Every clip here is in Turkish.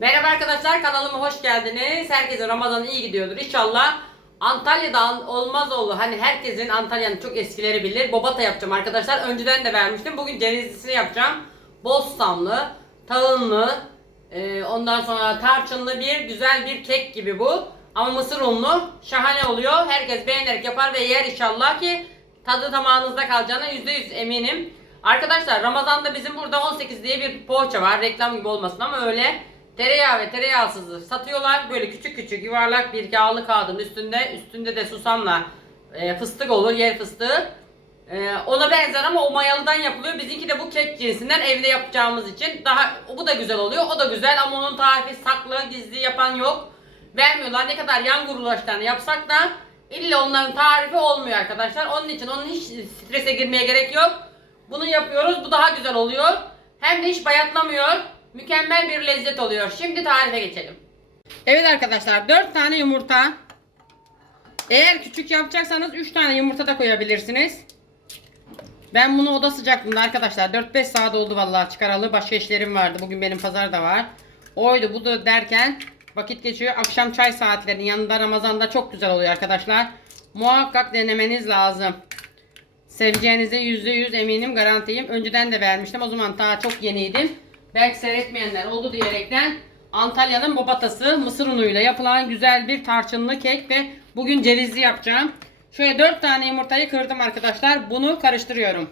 Merhaba arkadaşlar kanalıma hoş geldiniz. Herkese Ramazan iyi gidiyordur inşallah. Antalya'dan olmaz oldu. Hani herkesin Antalya'nın çok eskileri bilir. Bobata yapacağım arkadaşlar. Önceden de vermiştim. Bugün cevizlisini yapacağım. Bostanlı, tahınlı, e, ondan sonra tarçınlı bir güzel bir kek gibi bu. Ama mısır unlu. Şahane oluyor. Herkes beğenerek yapar ve yer inşallah ki tadı damağınızda kalacağına %100 eminim. Arkadaşlar Ramazan'da bizim burada 18 diye bir poğaça var. Reklam gibi olmasın ama öyle. Tereyağı ve tereyağsızı satıyorlar. Böyle küçük küçük yuvarlak bir yağlı kağıdın üstünde. Üstünde de susamla e, fıstık olur. Yer fıstığı. E, ona benzer ama o mayalıdan yapılıyor. Bizimki de bu kek cinsinden evde yapacağımız için. Daha bu da güzel oluyor. O da güzel ama onun tarifi saklı, gizli yapan yok. Vermiyorlar. Ne kadar yan gurulaşlarını yapsak da illa onların tarifi olmuyor arkadaşlar. Onun için onun hiç strese girmeye gerek yok. Bunu yapıyoruz. Bu daha güzel oluyor. Hem de hiç bayatlamıyor. Mükemmel bir lezzet oluyor. Şimdi tarife geçelim. Evet arkadaşlar 4 tane yumurta. Eğer küçük yapacaksanız 3 tane yumurta da koyabilirsiniz. Ben bunu oda sıcaklığında arkadaşlar 4-5 saat oldu vallahi çıkaralı. Başka işlerim vardı. Bugün benim pazar da var. Oydu bu da derken vakit geçiyor. Akşam çay saatlerinin yanında Ramazan'da çok güzel oluyor arkadaşlar. Muhakkak denemeniz lazım. Seveceğinize %100 eminim garantiyim. Önceden de vermiştim. O zaman daha çok yeniydim. Belki seyretmeyenler oldu diyerekten Antalya'nın bobatası mısır unuyla yapılan güzel bir tarçınlı kek ve bugün cevizli yapacağım. Şöyle 4 tane yumurtayı kırdım arkadaşlar. Bunu karıştırıyorum.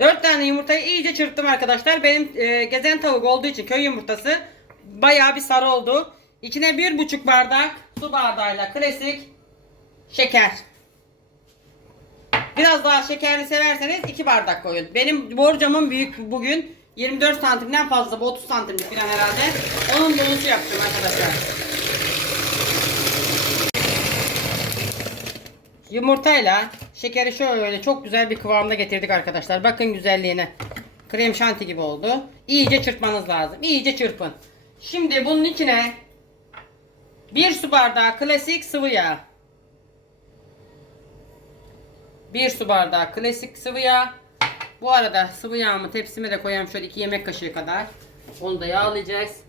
4 tane yumurtayı iyice çırptım arkadaşlar. Benim e, gezen tavuk olduğu için köy yumurtası bayağı bir sarı oldu. İçine 1,5 bardak su bardağıyla klasik şeker. Biraz daha şekerli severseniz 2 bardak koyun. Benim borcamım büyük bugün. 24 santimden fazla. Bu 30 santimlik falan herhalde. Onun dolusu yapacağım arkadaşlar. Yumurtayla şekeri şöyle çok güzel bir kıvamda getirdik arkadaşlar. Bakın güzelliğine. Krem şanti gibi oldu. İyice çırpmanız lazım. İyice çırpın. Şimdi bunun içine bir su bardağı klasik sıvı yağ. 1 su bardağı klasik sıvı yağ. Bu arada sıvı yağımı tepsime de koyalım şöyle 2 yemek kaşığı kadar. Onu da yağlayacağız.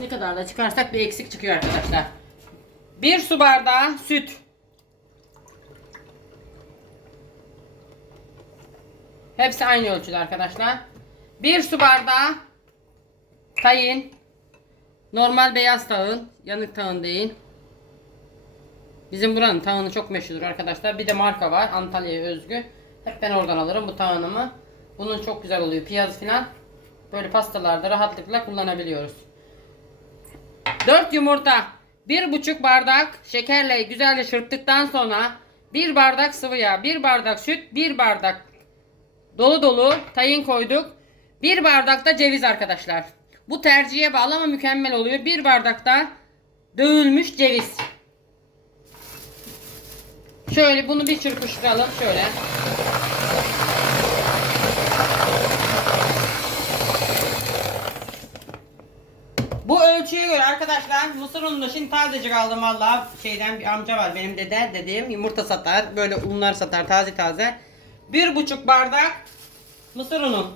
Ne kadar da çıkarsak bir eksik çıkıyor arkadaşlar. 1 su bardağı süt. Hepsi aynı ölçüde arkadaşlar. 1 su bardağı tayin. Normal beyaz tahın. Yanık tahın değil. Bizim buranın tahını çok meşhurdur arkadaşlar. Bir de marka var. Antalya'ya özgü. Hep ben oradan alırım bu tahınımı. Bunun çok güzel oluyor. Piyaz falan. Böyle pastalarda rahatlıkla kullanabiliyoruz. 4 yumurta. 1,5 bardak şekerle güzelce çırptıktan sonra 1 bardak sıvı yağ, 1 bardak süt, 1 bardak dolu dolu tayin koyduk. 1 bardak da ceviz arkadaşlar. Bu tercihe bağlı ama mükemmel oluyor. 1 bardak da dövülmüş ceviz. Şöyle bunu bir çırpıştıralım şöyle. Bu ölçüye göre arkadaşlar mısır ununu şimdi tazecik aldım valla şeyden bir amca var benim dede dediğim yumurta satar böyle unlar satar taze taze. Bir buçuk bardak mısır unu.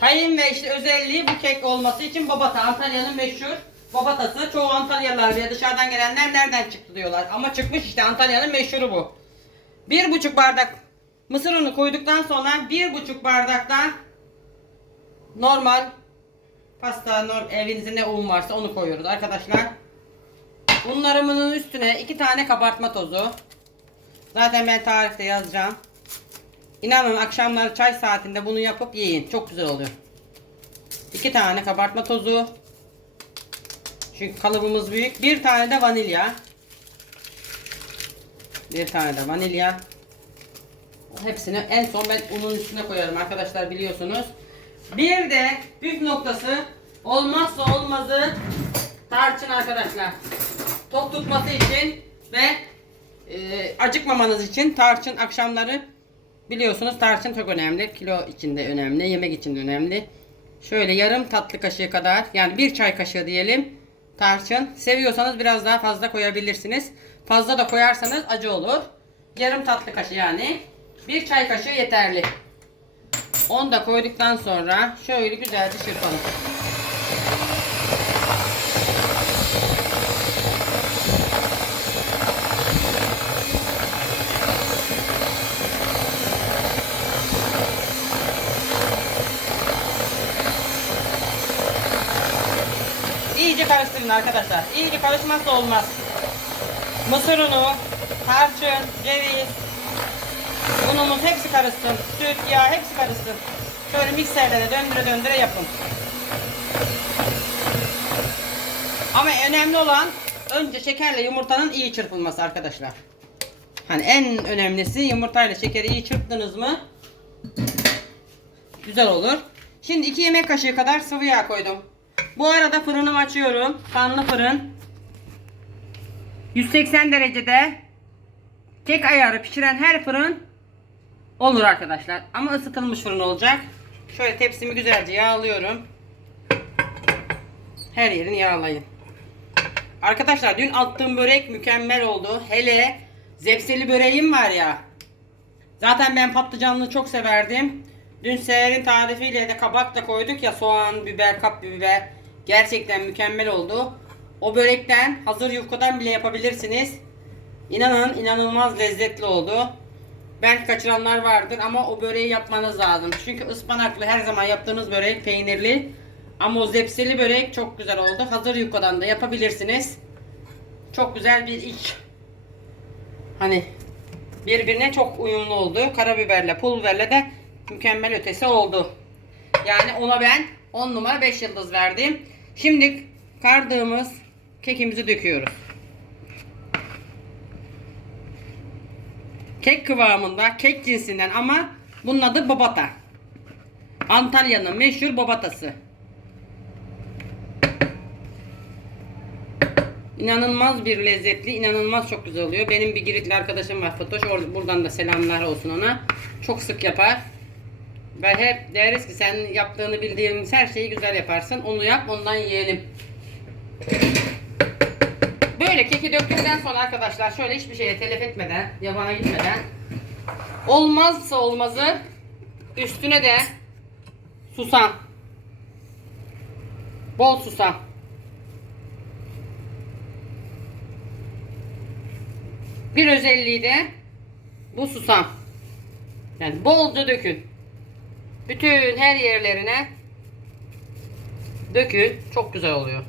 Tayin ve işte özelliği bu kek olması için babata Antalya'nın meşhur babatası. Çoğu Antalyalılar veya dışarıdan gelenler nereden çıktı diyorlar. Ama çıkmış işte Antalya'nın meşhuru bu. Bir buçuk bardak mısır unu koyduktan sonra bir buçuk bardak da normal pasta norm, evinizde ne un varsa onu koyuyoruz arkadaşlar. Unlarımın üstüne iki tane kabartma tozu. Zaten ben tarifte yazacağım. İnanın akşamları çay saatinde bunu yapıp yiyin. Çok güzel oluyor. İki tane kabartma tozu. Çünkü kalıbımız büyük. Bir tane de vanilya. Bir tane de vanilya. Hepsini en son ben unun üstüne koyarım arkadaşlar biliyorsunuz. Bir de püf noktası olmazsa olmazı tarçın arkadaşlar. Tok tutması için ve e, acıkmamanız için tarçın akşamları biliyorsunuz tarçın çok önemli. Kilo içinde önemli, yemek için de önemli. Şöyle yarım tatlı kaşığı kadar yani bir çay kaşığı diyelim tarçın. Seviyorsanız biraz daha fazla koyabilirsiniz. Fazla da koyarsanız acı olur. Yarım tatlı kaşığı yani. Bir çay kaşığı yeterli. Onu da koyduktan sonra şöyle güzelce çırpalım. İyice karıştırın arkadaşlar. İyice karışmazsa olmaz. Mısır unu, tarçın, ceviz, unumuz hepsi karışsın. Süt, yağ hepsi karışsın. Şöyle mikserlere döndüre döndüre yapın. Ama önemli olan önce şekerle yumurtanın iyi çırpılması arkadaşlar. Hani en önemlisi yumurtayla şekeri iyi çırptınız mı güzel olur. Şimdi 2 yemek kaşığı kadar sıvı yağ koydum. Bu arada fırınımı açıyorum. Fanlı fırın. 180 derecede kek ayarı pişiren her fırın olur arkadaşlar. Ama ısıtılmış fırın olacak. Şöyle tepsimi güzelce yağlıyorum. Her yerini yağlayın. Arkadaşlar dün attığım börek mükemmel oldu. Hele zepseli böreğim var ya. Zaten ben patlıcanlı çok severdim. Dün Seher'in tarifiyle de kabak da koyduk ya soğan, biber, kapya biber. Gerçekten mükemmel oldu. O börekten hazır yufkadan bile yapabilirsiniz. İnanın inanılmaz lezzetli oldu. Belki kaçıranlar vardır ama o böreği yapmanız lazım. Çünkü ıspanaklı her zaman yaptığınız börek peynirli. Ama o zepseli börek çok güzel oldu. Hazır yufkadan da yapabilirsiniz. Çok güzel bir iç. Hani birbirine çok uyumlu oldu. Karabiberle, pul biberle de mükemmel ötesi oldu. Yani ona ben 10 numara 5 yıldız verdim. Şimdi kardığımız kekimizi döküyoruz. Kek kıvamında, kek cinsinden ama bunun adı babata. Antalya'nın meşhur babatası. İnanılmaz bir lezzetli, inanılmaz çok güzel oluyor. Benim bir Giritli arkadaşım var Fatoş. Buradan da selamlar olsun ona. Çok sık yapar. Ve hep deriz ki sen yaptığını bildiğimiz her şeyi güzel yaparsın. Onu yap, ondan yiyelim. Böyle keki döktükten sonra arkadaşlar şöyle hiçbir şeye telef etmeden, yabana gitmeden olmazsa olmazı üstüne de susam. Bol susam. Bir özelliği de bu susam. Yani bolca dökün. Bütün her yerlerine dökün. Çok güzel oluyor.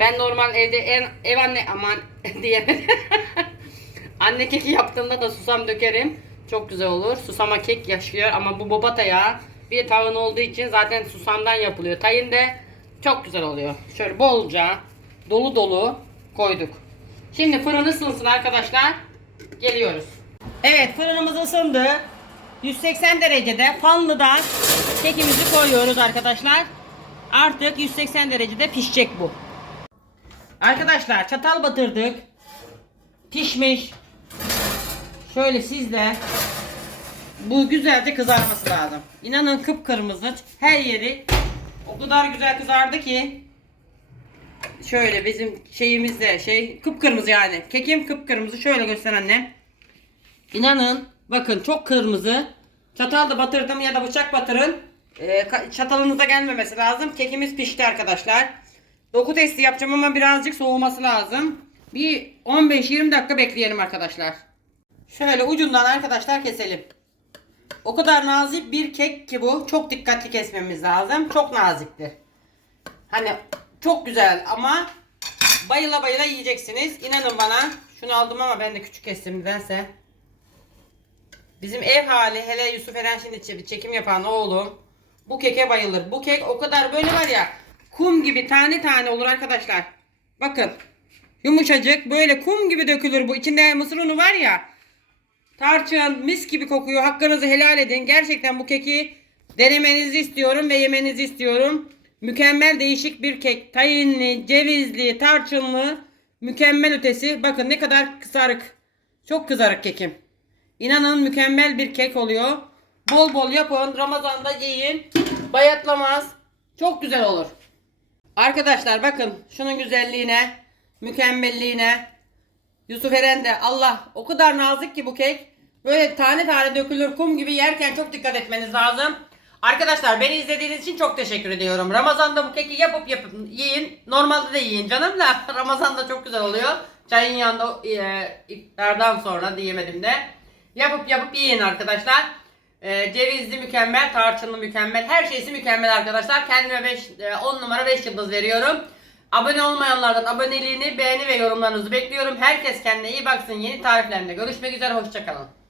Ben normal evde en, ev anne aman diyemedim. anne keki yaptığımda da susam dökerim. Çok güzel olur. Susama kek yaşıyor ama bu bobata ya bir tavın olduğu için zaten susamdan yapılıyor. Tayin de çok güzel oluyor. Şöyle bolca dolu dolu koyduk. Şimdi fırın ısınsın arkadaşlar. Geliyoruz. Evet fırınımız ısındı. 180 derecede fanlıda kekimizi koyuyoruz arkadaşlar. Artık 180 derecede pişecek bu. Arkadaşlar çatal batırdık. Pişmiş. Şöyle sizde bu güzelce kızarması lazım. İnanın kıpkırmızı her yeri o kadar güzel kızardı ki şöyle bizim şeyimizde şey kıpkırmızı yani. Kekim kıpkırmızı. Şöyle göster annem. İnanın bakın çok kırmızı. Çatalda batırdım ya da bıçak batırın. Ka- çatalınıza gelmemesi lazım. Kekimiz pişti arkadaşlar. Doku testi yapacağım ama birazcık soğuması lazım. Bir 15-20 dakika bekleyelim arkadaşlar. Şöyle ucundan arkadaşlar keselim. O kadar nazik bir kek ki bu. Çok dikkatli kesmemiz lazım. Çok naziktir. Hani çok güzel ama bayıla bayıla yiyeceksiniz. İnanın bana. Şunu aldım ama ben de küçük kestim nedense. Bizim ev hali hele Yusuf Eren şimdi çe- çekim yapan oğlum. Bu keke bayılır. Bu kek o kadar böyle var ya kum gibi tane tane olur arkadaşlar. Bakın. Yumuşacık böyle kum gibi dökülür bu. İçinde mısır unu var ya. Tarçın mis gibi kokuyor. Hakkınızı helal edin. Gerçekten bu keki denemenizi istiyorum ve yemenizi istiyorum. Mükemmel değişik bir kek. Tayinli, cevizli, tarçınlı. Mükemmel ötesi. Bakın ne kadar kızarık. Çok kızarık kekim. İnanın mükemmel bir kek oluyor. Bol bol yapın. Ramazan'da yiyin. Bayatlamaz. Çok güzel olur. Arkadaşlar bakın şunun güzelliğine, mükemmelliğine. Yusuf Eren de Allah o kadar nazik ki bu kek. Böyle tane tane dökülür kum gibi yerken çok dikkat etmeniz lazım. Arkadaşlar beni izlediğiniz için çok teşekkür ediyorum. Ramazan'da bu keki yapıp yapıp yiyin. Normalde de yiyin canım da Ramazan'da çok güzel oluyor. Çayın yanında e, iftardan sonra diyemedim de. Yapıp yapıp yiyin arkadaşlar. E, cevizli mükemmel, tarçınlı mükemmel, her şeysi mükemmel arkadaşlar. Kendime 5 10 numara 5 yıldız veriyorum. Abone olmayanlardan aboneliğini, beğeni ve yorumlarınızı bekliyorum. Herkes kendine iyi baksın. Yeni tariflerinde görüşmek üzere. Hoşçakalın.